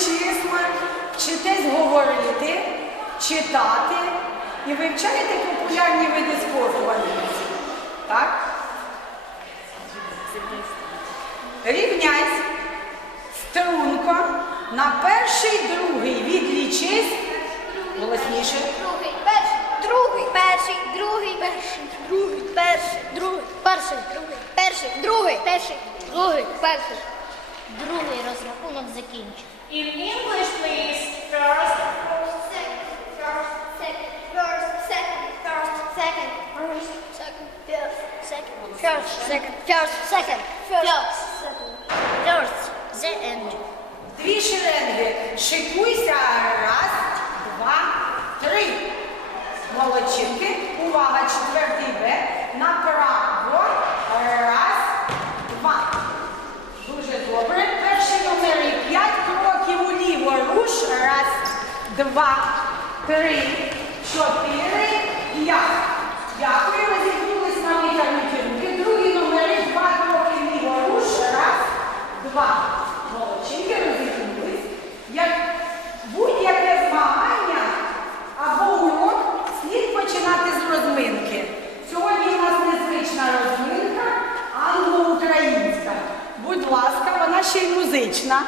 Вчись числа, вчитесь говорити, читати і вивчаєте популярні види спорту валіці. Так? Рівняйся струнко на перший, другий відлічись. Голосніше. Другий, перший, другий, перший, другий, перший, другий, перший, другий, перший, другий, перший, другий, перший, другий, перший. Другий розрахунок закінчив. In English, please. First, second, first, second, first, second, first, second, first, second, first, second, first, second, first, second, first, second, first, the end. Дві шеренги. Шикуйся. Раз, два, три. Молодчинки. Увага, четвертий Б. На. два, три, чотири, п'ять. Дякую, розігнулись на витягнуті руки. Другі номери, два кроки ліворуч. Раз, два. Молодчинки розігнулись. Як будь-яке змагання або урок слід починати з розминки. Сьогодні у нас незвична розминка англо-українська. Будь ласка, вона ще й музична.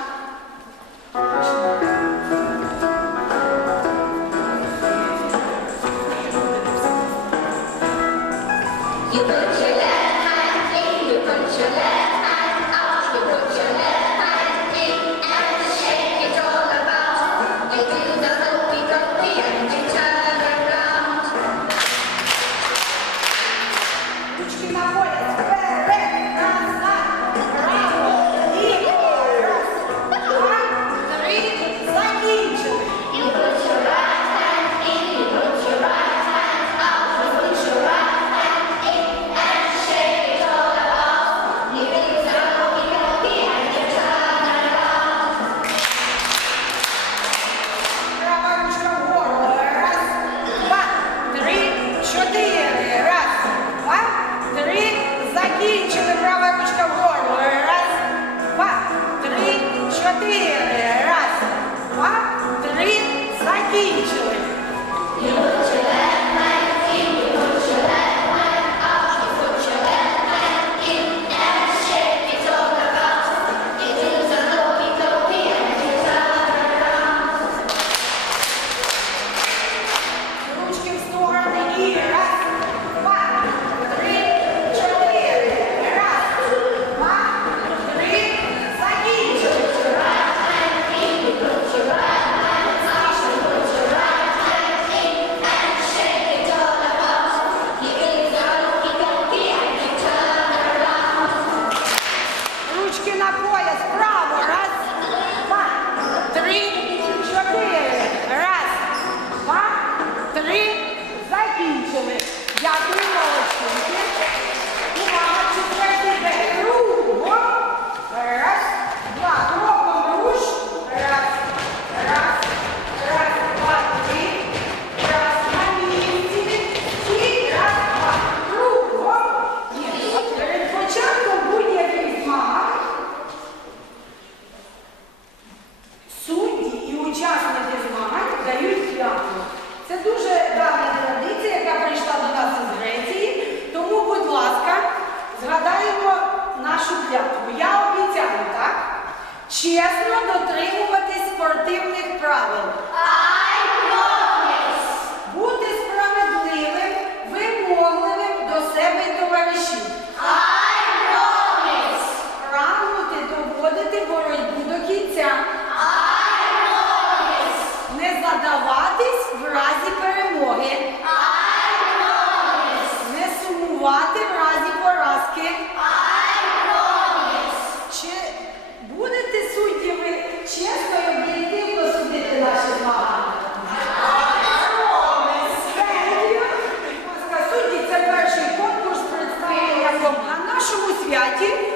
प्याजी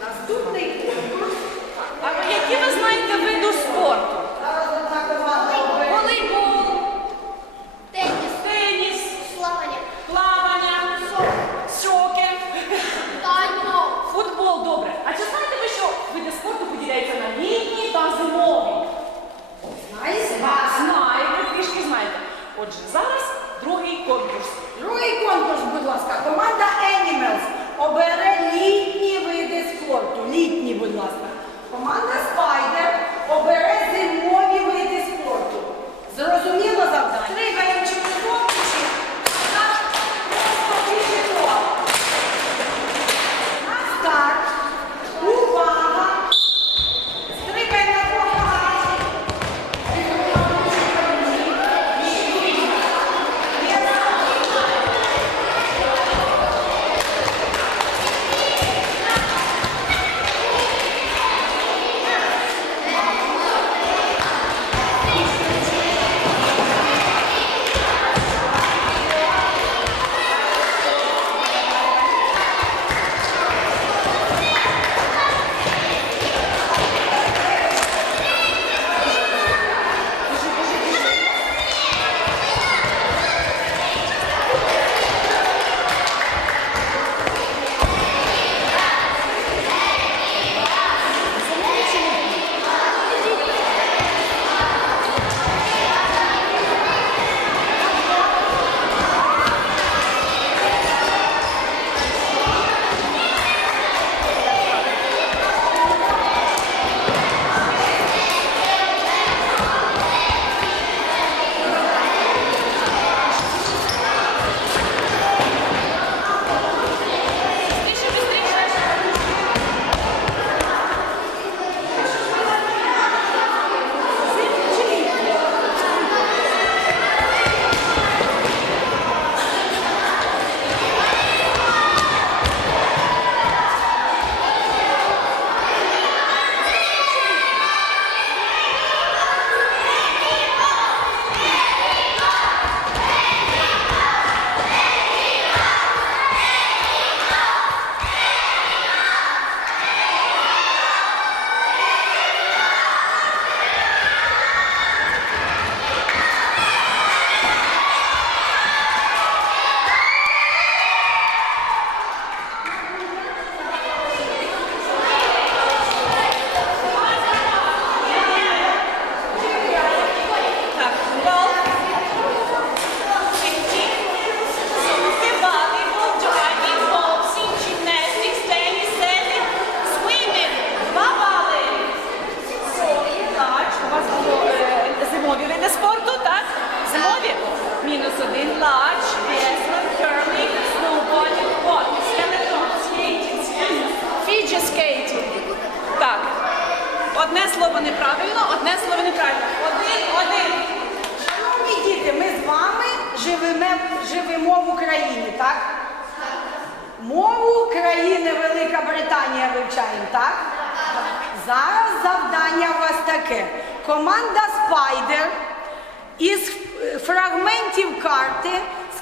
Наступний конкурс. А які ви знаєте виду спорту?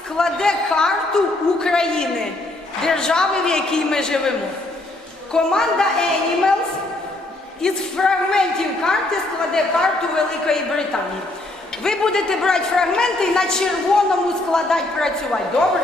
Складе карту України, держави, в якій ми живемо. Команда Animals із фрагментів карти складе карту Великої Британії. Ви будете брати фрагменти і на червоному складати працювати. Добре?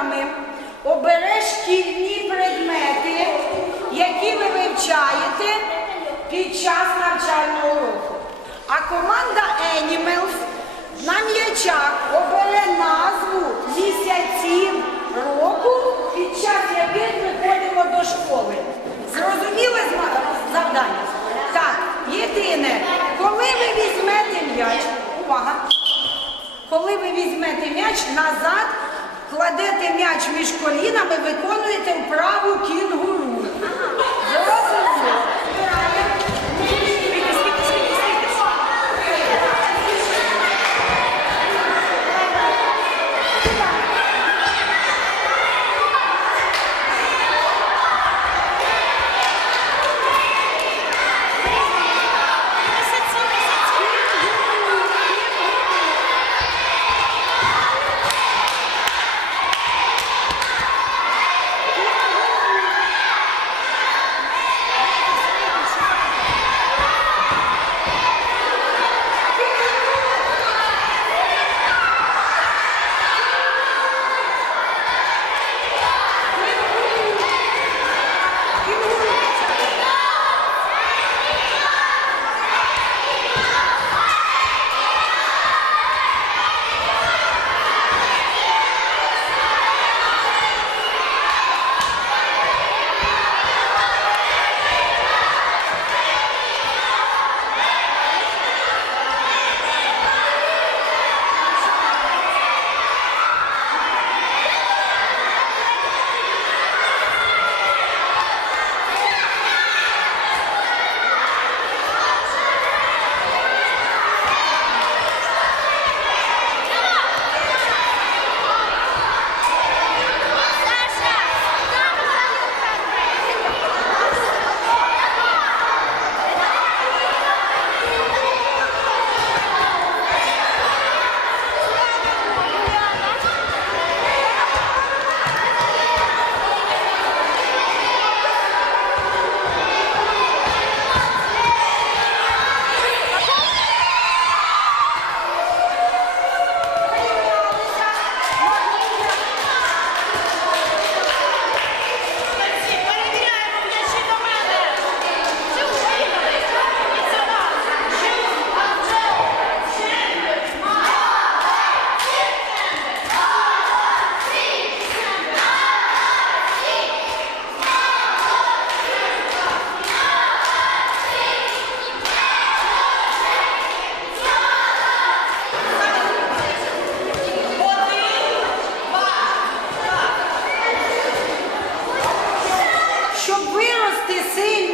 З між колінами, виконуєте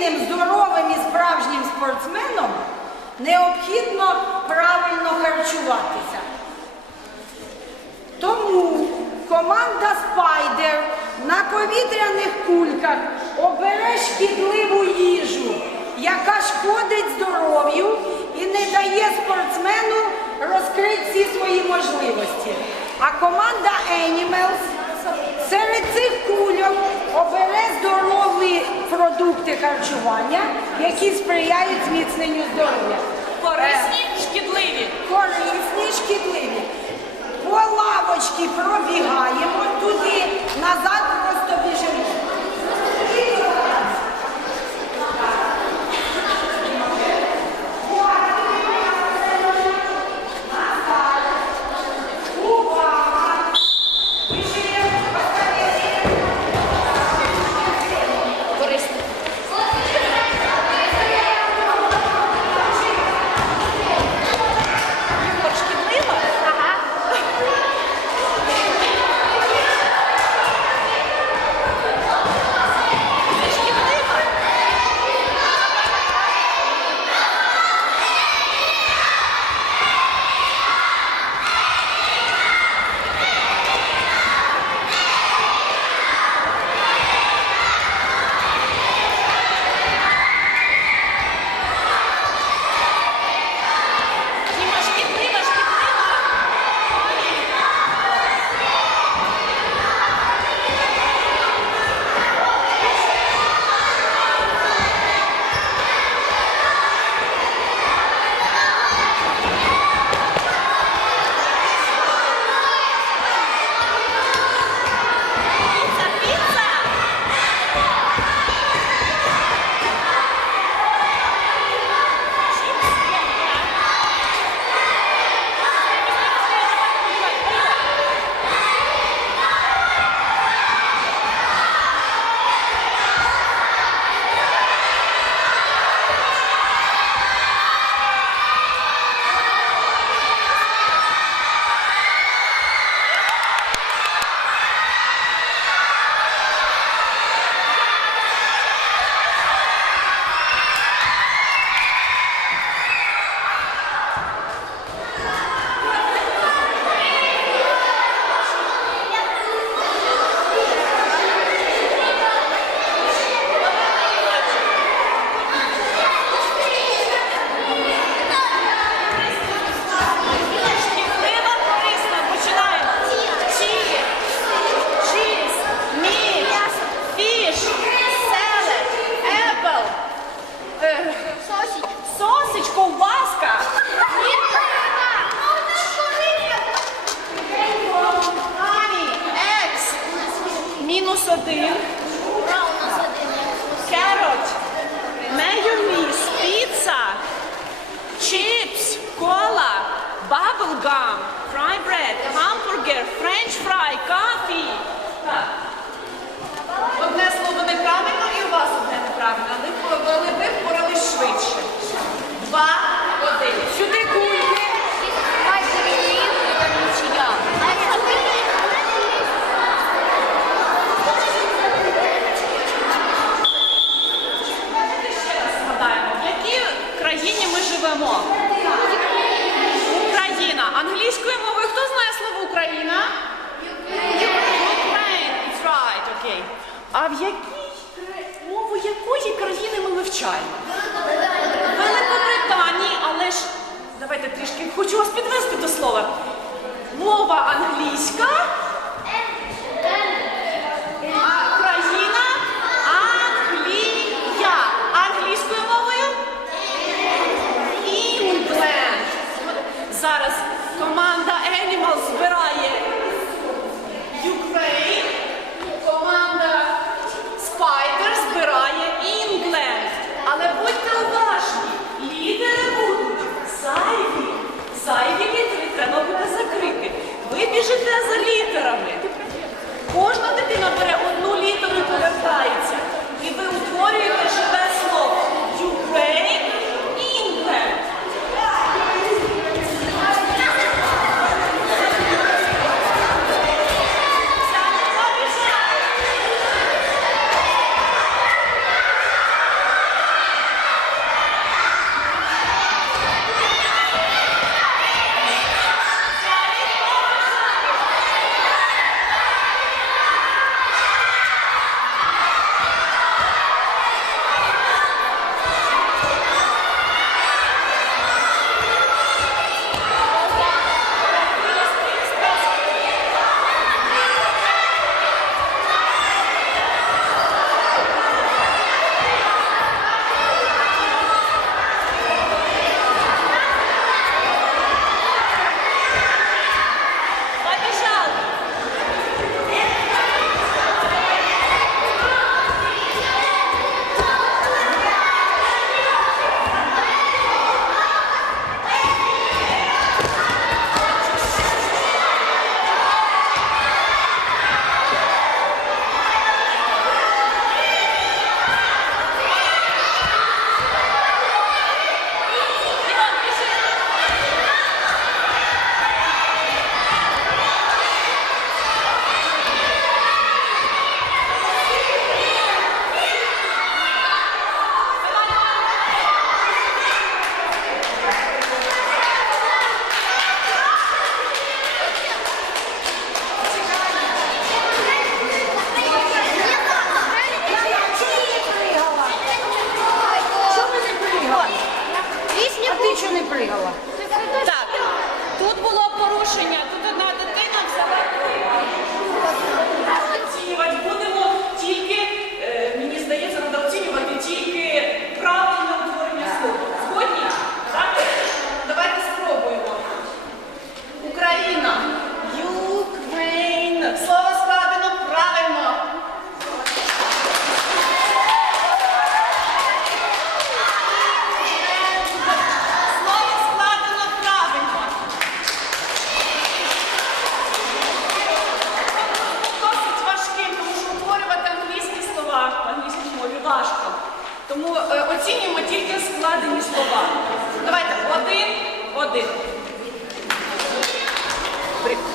сильним, здоровим і справжнім спортсменом, необхідно правильно харчуватися. Тому команда Спайдер на повітряних кульках обере шкідливу їжу, яка шкодить здоров'ю і не дає спортсмену розкрити всі свої можливості. А команда Animals серед цих кульок обере здорові продукти харчування, які сприяють зміцненню здоров'я. Корисні, шкідливі. Корисні, шкідливі. По лавочці пробігаємо туди, назад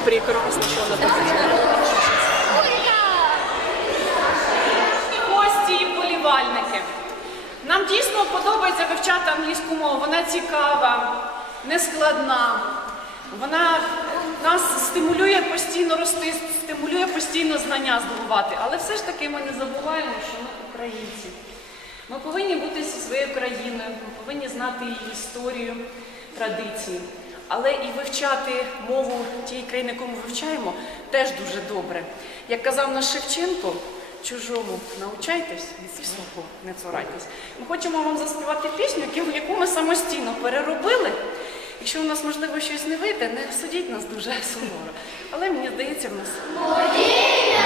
прекрасно, що написано. Гості і полівальники. Нам дійсно подобається вивчати англійську мову. Вона цікава, нескладна. Вона нас стимулює постійно рости, стимулює постійно знання здобувати. Але все ж таки ми не забуваємо, що ми українці. Ми повинні бути зі своєю країною, ми повинні знати її історію, традиції. Але і вивчати мову тієї країни, яку ми вивчаємо, теж дуже добре. Як казав наш Шевченко, чужому навчайтесь, від свого не цурайтесь. Ми хочемо вам заспівати пісню, яку- ми самостійно переробили. Якщо у нас, можливо, щось не вийде, не судіть нас дуже суворо. Але мені здається, в нас Моїня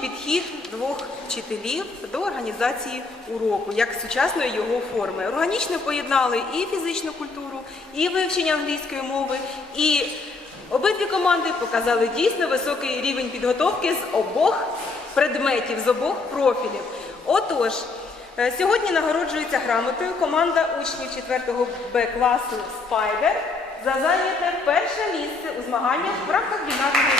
підхід двох вчителів до організації уроку, як сучасної його форми. Органічно поєднали і фізичну культуру, і вивчення англійської мови, і обидві команди показали дійсно високий рівень підготовки з обох предметів, з обох профілів. Отож, е, сьогодні нагороджується грамотою команда учнів 4 Б класу Спайдер за зайняте перше місце у змаганнях в рамках гімназійного